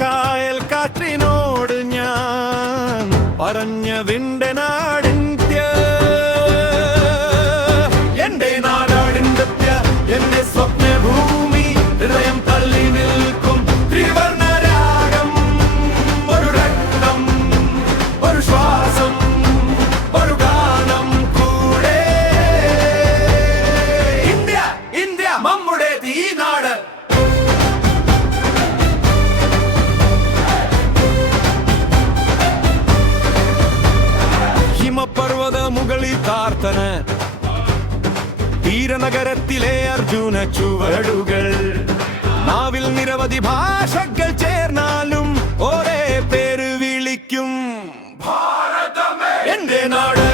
കായൽ കാറ്റിനോട് ഞാൻ പറഞ്ഞതിന്റെ നാടിന്ത്യ, എന്റെ നാടാടിന്ത്യ, എന്റെ സ്വപ്നഭൂമി, ഹൃദയം തള്ളി നിൽക്കും ത്രിവർണരാഗം. ഒരു രക്തം, ഒരു ശ്വാസം, ഒരു ഗാനം കൂടെ. ഇന്ത്യ, ഇന്ത്യ നമ്മുടെ ഈ നാട്. ഹിമപർവ്വത മുകളിൽ താർത്തന തീരനഗരത്തിലെ അർജുന ചുവടുകൾ. നാവിൽ നിരവധി ഭാഷകൾ ചേർന്നാലും ഒരേ പേര് വിളിക്കും ഭാരതമേ എന്റെ നാട്.